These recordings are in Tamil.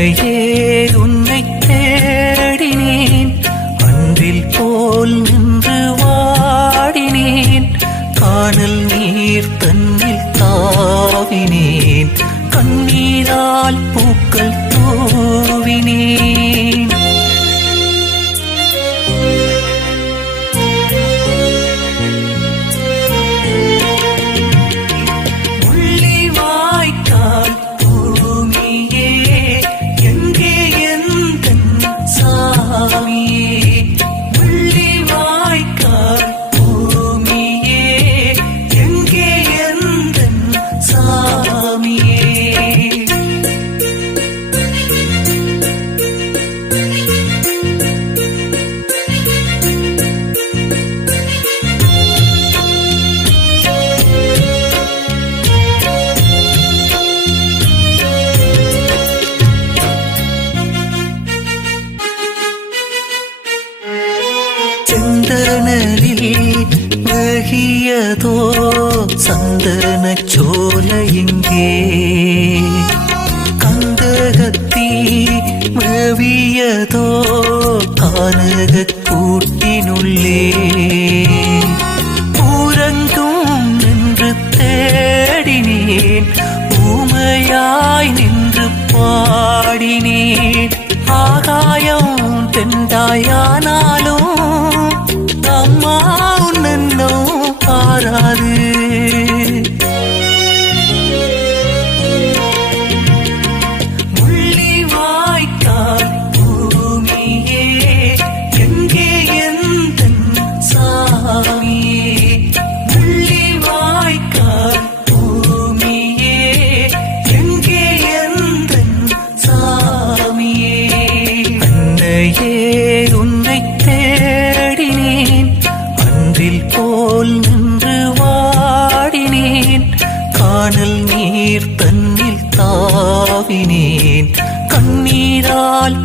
அன்னையே உன்னை தேடினேன். அன்றில் போல் நின்று வாடினேன். காணல் நீர் தன்னில் தாவினேன். கண்ணீரால் பூக்கள் தூவினேன். வெகியதோ சந்தன சோலை இங்கே. கந்தகத்தி மவியதோ கானக கூட்டினுள்ளே. ஊரங்கும் நின்று தேடினேன் ஊமையாய் நின்று பாடினேன். ஆகாயம் தெண்டாயானாலும்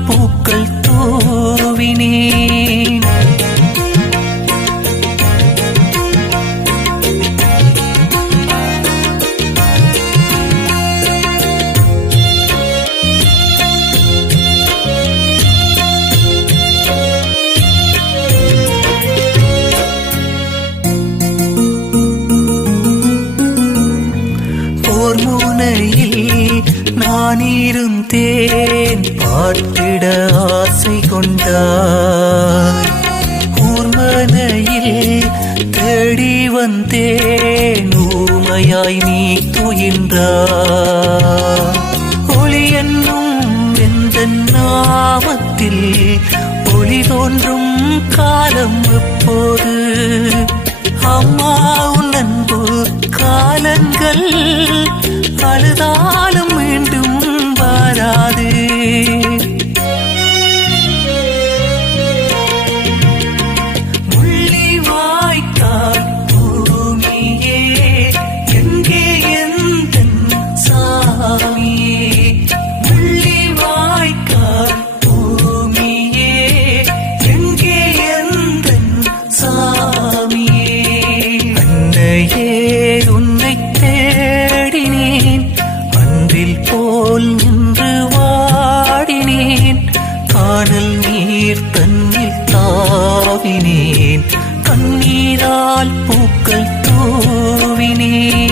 பூக்கள் தூவினேன் நான் தேன் பாட்டிட ஆசை கொண்டார். ஊர்மனையில் தேடி வந்தேன். ஊமையாய் நீ துயின்றார். ஒளி என்னும் எந்த நாமத்தில் ஒளி தோன்றும் காலம் எப்போது? அம்மா உன் அன்பு காலங்கள் போல் நின்று வாடினேன். காணல் நீர் தன்னில் தாவினேன். கண்ணீரால் பூக்கள் தூவினேன்.